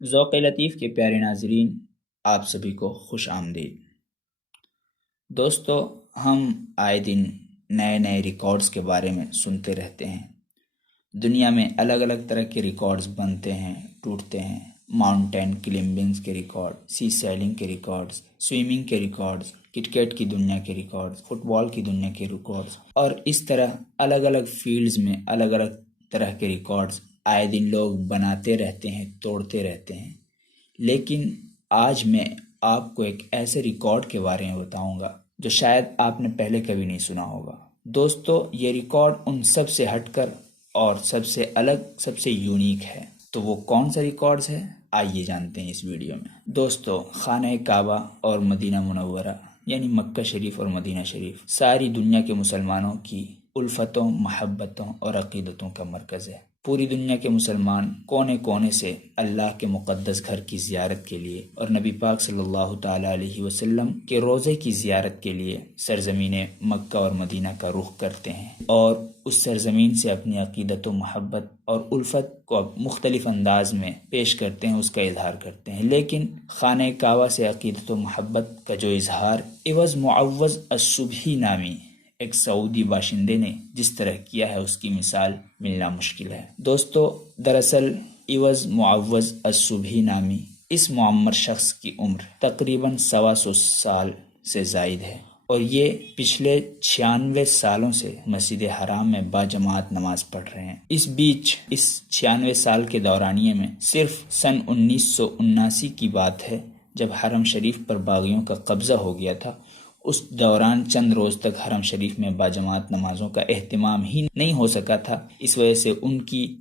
ذوق لطیف کے پیارے ناظرین، آپ سبھی کو خوش آمدید۔ دوستو، ہم آئے دن نئے نئے ریکارڈز کے بارے میں سنتے رہتے ہیں۔ دنیا میں الگ الگ طرح کے ریکارڈز بنتے ہیں، ٹوٹتے ہیں۔ ماؤنٹین کلمبنگز کے ریکارڈ، سی سیلنگ کے ریکارڈز، سوئمنگ کے ریکارڈز، کرکٹ کی دنیا کے ریکارڈز، فٹ بال کی دنیا کے ریکارڈز، اور اس طرح الگ الگ فیلڈز میں الگ الگ طرح کے ریکارڈز آئے دن لوگ بناتے رہتے ہیں، توڑتے رہتے ہیں۔ لیکن آج میں آپ کو ایک ایسے ریکارڈ کے بارے میں بتاؤں گا جو شاید آپ نے پہلے کبھی نہیں سنا ہوگا۔ دوستو، یہ ریکارڈ ان سب سے ہٹ کر اور سب سے الگ، سب سے یونیک ہے۔ تو وہ کون سا ریکارڈز ہے، آئیے جانتے ہیں اس ویڈیو میں۔ دوستو، خانہ کعبہ اور مدینہ منورہ یعنی مکہ شریف اور مدینہ شریف ساری دنیا کے مسلمانوں کی الفتوں، محبتوں اور عقیدتوں کا مرکز ہے۔ پوری دنیا کے مسلمان کونے کونے سے اللہ کے مقدس گھر کی زیارت کے لیے اور نبی پاک صلی اللہ تعالیٰ علیہ وسلم کے روضے کی زیارت کے لیے سرزمین مکہ اور مدینہ کا رخ کرتے ہیں، اور اس سرزمین سے اپنی عقیدت و محبت اور الفت کو مختلف انداز میں پیش کرتے ہیں، اس کا اظہار کرتے ہیں۔ لیکن خانہ کعبہ سے عقیدت و محبت کا جو اظہار عوض معوض الصبحی نامی ایک سعودی باشندے نے جس طرح کیا ہے، اس کی مثال ملنا مشکل ہے۔ دوستو، دراصل عوض معوض الصبحی نامی اس معمر شخص کی عمر تقریباً 125 سال سے زائد ہے، اور یہ پچھلے 96 سالوں سے مسجد حرام میں باجماعت نماز پڑھ رہے ہیں۔ اس بیچ اس 96 سال کے دورانیے میں صرف سن 1979 کی بات ہے، جب حرم شریف پر باغیوں کا قبضہ ہو گیا تھا۔ اس دوران چند روز تک حرم شریف میں باجماعت نمازوں کا اہتمام ہی نہیں ہو سکا تھا، اس وجہ سے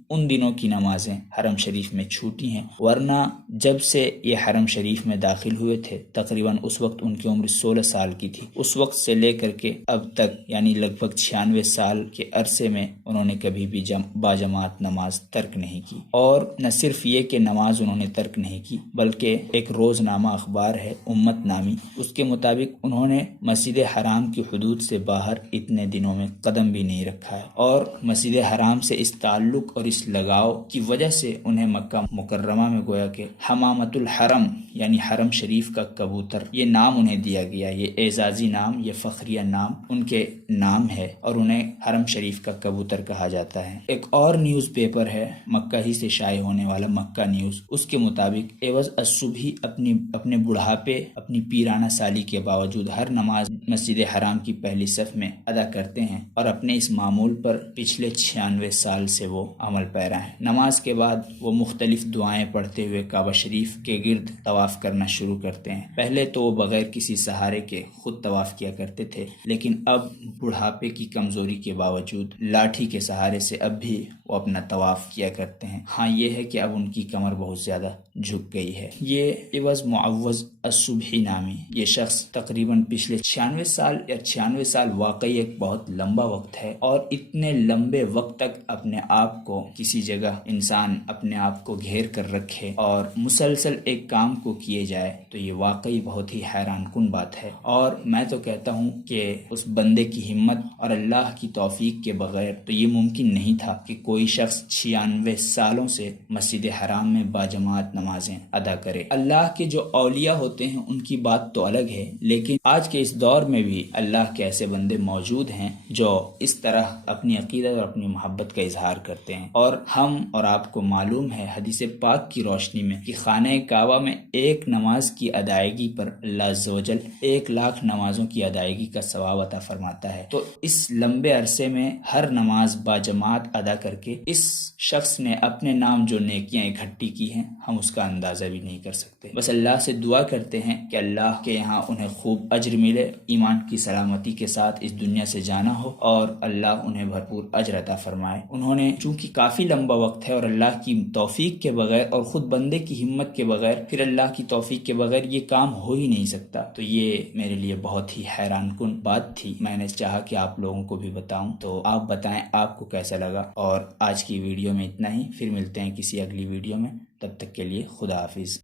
ان دنوں کی نمازیں حرم شریف میں چھوٹی ہیں، ورنہ جب سے یہ حرم شریف میں داخل ہوئے تھے تقریباً اس وقت ان کی عمر 16 سال کی تھی۔ اس وقت سے لے کر کے اب تک یعنی لگ بھگ 96 سال کے عرصے میں انہوں نے کبھی بھی باجماعت نماز ترک نہیں کی۔ اور نہ صرف یہ کہ نماز انہوں نے ترک نہیں کی، بلکہ ایک روزنامہ اخبار ہے امت نامی، اس کے مطابق انہوں نے مسجد حرام کی حدود سے باہر اتنے دنوں میں قدم بھی نہیں رکھا ہے، اور مسجد حرام سے اس تعلق اور اس لگاؤ کی وجہ سے انہیں مکہ مکرمہ میں گویا کہ حمامت الحرم یعنی حرم شریف کا کبوتر یہ نام انہیں دیا گیا۔ یہ اعزازی نام، یہ فخریہ نام ان کے نام ہے، اور انہیں حرم شریف کا کبوتر کہا جاتا ہے۔ ایک اور نیوز پیپر ہے مکہ ہی سے شائع ہونے والا مکہ نیوز، اس کے مطابق عوض الصبحی اپنے بڑھاپے، اپنی پیرانہ سالی کے باوجود ہر نماز مسجد حرام کی پہلی صف میں ادا کرتے ہیں، اور اپنے اس معمول پر پچھلے 96 سال سے وہ عمل پیرا ہیں۔ نماز کے بعد وہ مختلف دعائیں پڑھتے ہوئے کعبہ شریف کے گرد طواف کرنا شروع کرتے ہیں۔ پہلے تو وہ بغیر کسی سہارے کے خود طواف کیا کرتے تھے، لیکن اب بڑھاپے کی کمزوری کے باوجود لاٹھی کے سہارے سے اب بھی وہ اپنا طواف کیا کرتے ہیں۔ ہاں، یہ ہے کہ اب ان کی کمر بہت زیادہ جھک گئی ہے۔ یہ عوض معوض الصبحی نامی یہ شخص تقریباً پچھلے 96 سال واقعی ایک بہت لمبا وقت ہے، اور اتنے لمبے وقت تک اپنے آپ کو کسی جگہ انسان اپنے آپ کو گھیر کر رکھے اور مسلسل ایک کام کو کیے جائے، تو یہ واقعی بہت ہی حیران کن بات ہے۔ اور میں تو کہتا ہوں کہ اس بندے کی ہمت اور اللہ کی توفیق کے بغیر تو یہ ممکن نہیں تھا کہ کوئی شخص 96 سالوں سے مسجد حرام میں باجماعت نمازیں ادا کرے۔ اللہ کے جو اولیاء ہوتے ہیں ان کی بات تو الگ ہے، لیکن آج کے اس دور میں بھی اللہ کے ایسے بندے موجود ہیں جو اس طرح اپنی عقیدت اور اپنی محبت کا اظہار کرتے ہیں۔ اور ہم اور آپ کو معلوم ہے حدیث پاک کی روشنی میں کہ خانہ کعبہ میں ایک نماز کی ادائیگی پر اللہ عز و جل 1,00,000 نمازوں کی ادائیگی کا ثواب عطا فرماتا ہے۔ تو اس لمبے عرصے میں ہر نماز باجماعت ادا کر کے اس شخص نے اپنے نام جو نیکیاں اکٹھی کی ہیں، ہم اس کا اندازہ بھی نہیں کر سکتے۔ بس اللہ سے دعا کرتے ہیں کہ اللہ کے یہاں انہیں خوب اجر ملے، ایمان کی سلامتی کے ساتھ اس دنیا سے جانا ہو، اور اللہ انہیں بھرپور اجر عطا فرمائے۔ انہوں نے چونکہ کافی لمبا وقت ہے، اور اللہ کی توفیق کے بغیر اور خود بندے کی ہمت کے بغیر، پھر اللہ کی توفیق کے بغیر یہ کام ہو ہی نہیں سکتا، تو یہ میرے لیے بہت ہی حیران کن بات تھی۔ میں نے چاہا کہ آپ لوگوں کو بھی بتاؤں، تو آپ بتائیں آپ کو کیسا لگا۔ اور آج کی ویڈیو میں اتنا ہی، پھر ملتے ہیں کسی اگلی ویڈیو میں، تب تک کے لیے خدا حافظ۔